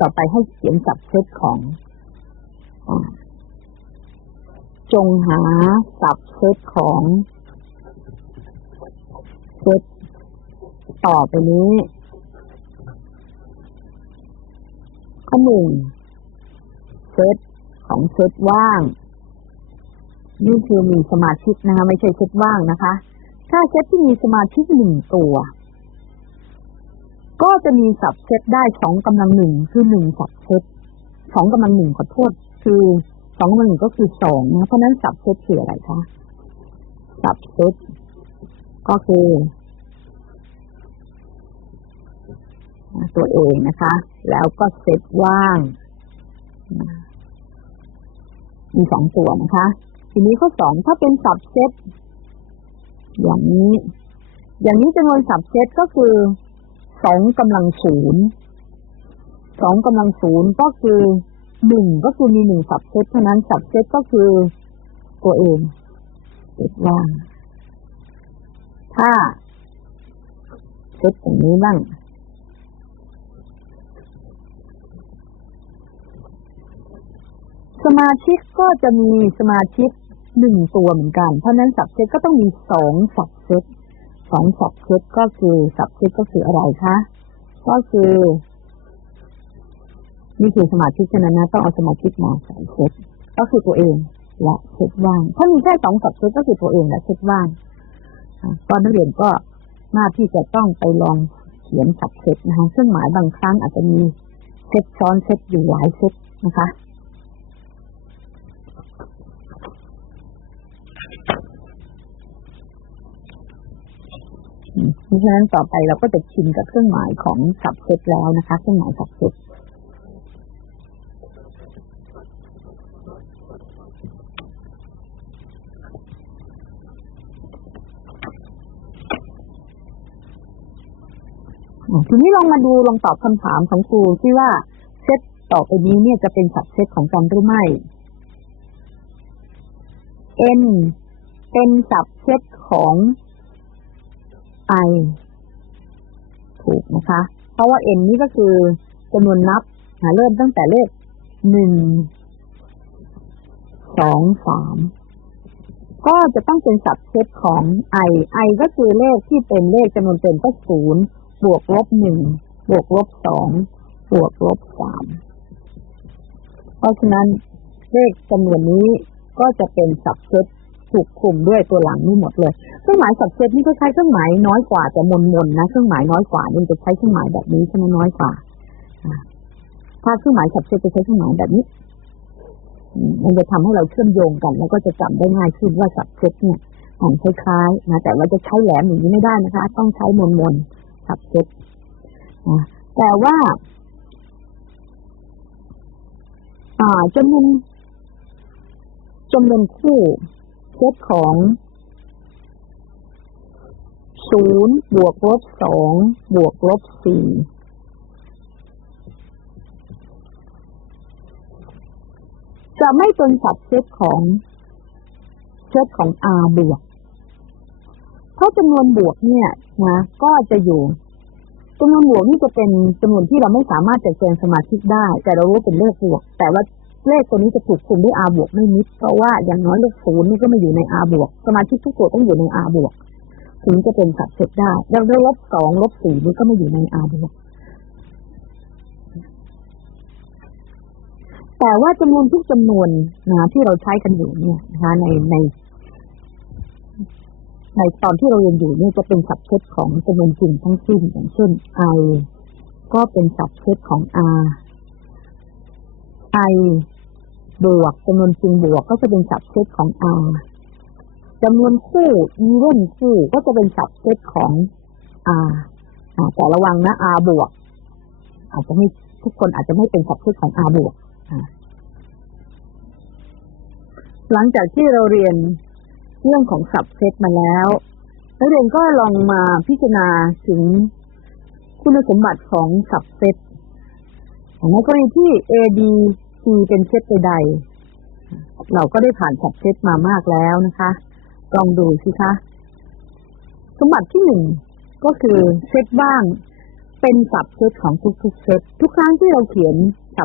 ต่อไปให้เขียนสับเซตของจงหาสับเซตของเซตต่อไปนี้ ข้อหนึ่งเซตของเซตว่าง นี่คือมีสมาชิกนะคะ ไม่ใช่เซตว่างนะคะ ถ้าเซตที่มีสมาชิกหนึ่งตัว ก็จะมีสับเซตได้สองกำลังหนึ่งคือหนึ่งสับเซตสองกำลังหนึ่งขอโทษคือสองกำลังหนึ่งก็คือสองนะเพราะนั้นสับเซตคืออะไรคะสับเซตก็คือตัวเองนะคะ แล้วก็เซตว่าง มีสองตัวนะคะ ทีนี้ข้อสองถ้าเป็นสับเซตอย่างนี้ อย่างนี้จำนวนสับเซตก็คือ สองกำลังศูนย์สองกำลังศูนย์ก็คือหนึ่งก็คือมีหนึ่งสับเซตเท่านั้นสับเซตก็คือตัวเองเซตว่างถ้าเซตอย่างนี้บ้างสมาชิกก็จะมีสมาชิกหนึ่งตัวเหมือนกัน เพราะนั้นสับเซตก็ต้องมีสองสับเซต สองสับเซตก็คือสับเซตก็คืออะไรคะ ก็คือ นี่คือสมาชิฉะนั้นนะต้องเอาสมาชิมาใส่เซตก็คือตัวเองและเซตว่าง ถ้ามีแค่สองสับเซตก็คือตัวเองและเซตว่างตอนนักเรียนก็หน้าที่จะต้องไปลองเขียนสับเซตนะคะเครื่องหมายบางครั้งอาจจะมีเซตซ้อนเซตอยู่หลายเซตนะคะ เพราะฉะนั้นต่อไปเราก็จะชินกับเครื่องหมายของสับเซตแล้วนะคะ เครื่องหมายสับเซตทีนี้ลองมาดูลองตอบคำถามของครูที่ว่าเซตต่อไปนี้เนี่ยจะเป็นสับเซตของกันหรือไม่ n เป็นสับเซตของ i ถูกนะคะ เพราะว่า n นี่ก็คือจำนวนนับเริ่มตั้งแต่เลขหนึ่งสองสามก็จะต้องเป็นสับเซตของ i i ก็คือเลขที่เป็นเลขจำนวนเต็มก็ศูนย์บวกลบหนึ่งบวกลบสองบวกลบสามเพราะฉะนั้นเลขจำนวนนี้ก็จะเป็นสับเซต ถูกคุมด้วยตัวหลังนี่หมดเลย เครื่องหมายสับเซตนี่ก็ใช้เครื่องหมายน้อยกว่าแต่มนมนนะ เครื่องหมายน้อยกว่ามันจะใช้เครื่องหมายแบบนี้ใช่ไหมน้อยกว่าถ้าเครื่องหมายสับเซตจะใช้เครื่องหมายแบบนี้ มันจะทำให้เราเชื่อมโยงกัน แล้วก็จะจำได้ง่ายขึ้นว่าสับเซตเนี่ยมันคล้ายๆนะแต่ว่าจะใช้แหลมอย่างนี้ไม่ได้นะคะ ต้องใช้มนมนสับเซตแต่ว่าอ่าจำนวนจำนวนคู่ เซตของศูนย์บวกลบสองบวกลบสี่จะไม่เป็นสับเซตของเซตของ r บวก เพราะจำนวนบวกเนี่ยนะก็จะอยู่จำนวนบวกนี่จะเป็นจำนวนที่เราไม่สามารถจัดแจงสมาชิกได้ แต่เรารู้เป็นเลขบวก แต่ว่า เลขตัวนี้จะถูกคุมด้วย r บวกไม่นิด เพราะว่าอย่างน้อยเลขศูนย์นี่ก็มาอยู่ใน r บวก สมาชิกทุกตัวต้องอยู่ใน r บวก ถึงจะเป็นสับเซตได้ แล้วลบสองลบสี่นี่ก็มาอยู่ใน r บวก แต่ว่าจำนวนทุกจำนวนนะที่เราใช้กันอยู่เนี่ยนะคะในใน ในตอนที่เราเรียนอยู่เนี่ยจะเป็นสับเซตของจำนวนจริงทั้งสิ้นอย่างเช่น i ก็เป็นสับเซตของ r i บวกจำนวนจริงบวกก็จะเป็นสับเซตของ r จำนวนคู่อีเวนคู่ก็จะเป็นสับเซตของ r แต่ระวังนะ r บวก อาจจะไม่ทุกคนอาจจะไม่เป็นสับเซตของ r บวกหลังจากที่เราเรียนเรื่องของสับเซตมาแล้วนักเรียนก็ลองมาพิจารณาถึงคุณสมบัติของสับเซตในกรณีที่ A D B C เป็นเซตใดๆเราก็ได้ผ่านสับเซตมามากแล้วนะคะลองดูสิคะสมบัติที่หนึ่งก็คือเซตบ้างเเป็นสับเซตของทุกๆเซตทุกครั้งที่เราเขียนสับ